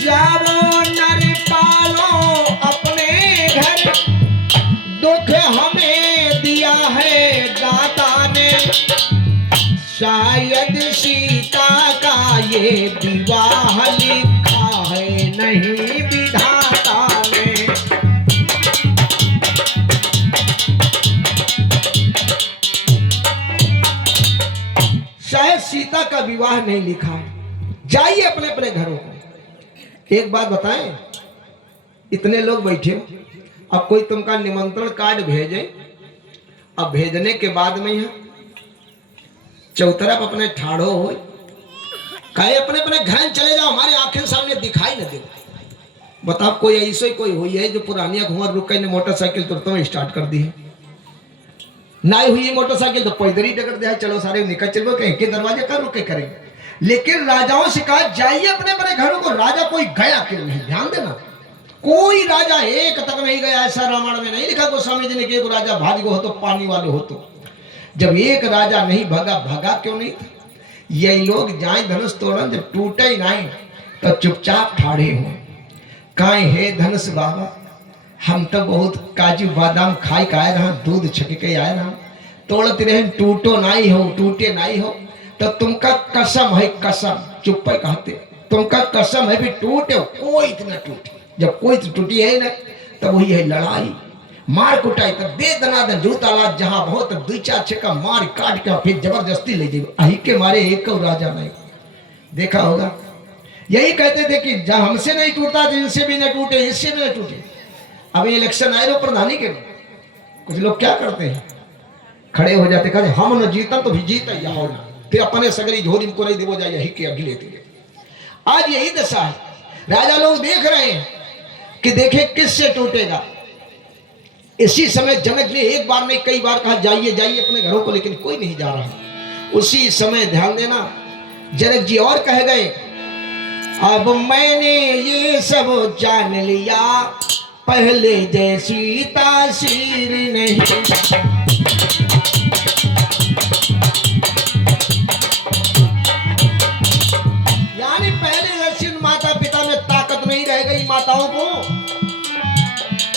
जाओ नर पालो अपने घर, दुख हमें दिया है दाता ने, शायद सीता का ये विवाह लिखा है नहीं विधाता ने। शायद सीता का विवाह नहीं लिखा है, जाइए अपने अपने घरों को। एक बात बताएं, इतने लोग बैठे, अब कोई तुमका निमंत्रण कार्ड भेजे, अब भेजने के बाद में यहाँ चौतरफ अपने ठाड़ो हो, कहे अपने अपने घर चले जाओ, हमारे आंखें सामने दिखाई न दे। बताओ कोई ऐसे कोई हुई है जो पुरानी घुमा रुक ने मोटरसाइकिल तुरंत में स्टार्ट कर दी है? ना हुई मोटरसाइकिल तो पैदल ही टकर दिया, चलो सारे निकल चलो, कहीं के दरवाजे कर रुके करेंगे। लेकिन राजाओं से कहा जाइए अपने अपने घरों को। राजा कोई गया क्यों नहीं? ध्यान देना, कोई राजा एक तक नहीं गया। ऐसा रामायण में नहीं लिखा गोस्वामी जी ने कि एक राजा भागी हो तो पानी वाले हो तो। जब एक राजा नहीं भागा, भागा क्यों नहीं था? यही लोग जाए धनुष तोड़न, जब टूटे ही नहीं तो चुपचाप ठाड़े हो। काहे हे धनुष बाबा, हम तो बहुत काजू बादाम खाई के आए रहा, दूध छक के आए रहा, तोड़ते रहे, टूटो नहीं हो, टूटे नहीं हो। तो तुमका कसम है, कसम चुप पे कहते, तुमका कसम है भी टूटे हो, कोई इतना टूटे। जब कोई तो टूटी है ना, तब वही है लड़ाई, मार कुटाई, तब दे दनादन जूता लाद, जहां बहुत दो चार छक्का मार काट के फिर जबरदस्ती ले जाए। अही के मारे एक राजा नहीं देखा होगा। यही कहते थे कि जब हमसे नहीं टूटा तो इनसे भी न टूटे, इससे भी न टूटे। अब इलेक्शन आए लो प्रधानी के, कुछ लोग क्या करते हैं, खड़े हो जाते, कहते हम न जीता तो भी जीता या हो ना, फिर अपने सगरी झोरी को नहीं देवो जाए, यही के अगले दिए। आज यही दशा है, राजा लोग देख रहे हैं कि देखे किससे टूटेगा। इसी समय जनक ने एक बार नहीं कई बार कहा जाइए जाइए अपने घरों को, लेकिन कोई नहीं जा रहा। उसी समय ध्यान देना, जनक जी और कह गए, अब मैंने ये सब जान लिया, पहले जैसी तासीर नहीं। यानी पहले जैसी माता पिता में ताकत नहीं रह गई माताओं को।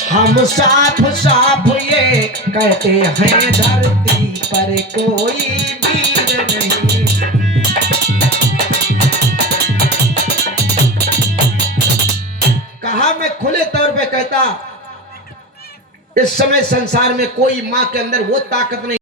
हम साफ साफ ये कहते हैं, धरती पर कोई वीर नहीं। कहा मैं खुले तौर पे कहता, इस समय संसार में कोई मां के अंदर वो ताकत नहीं।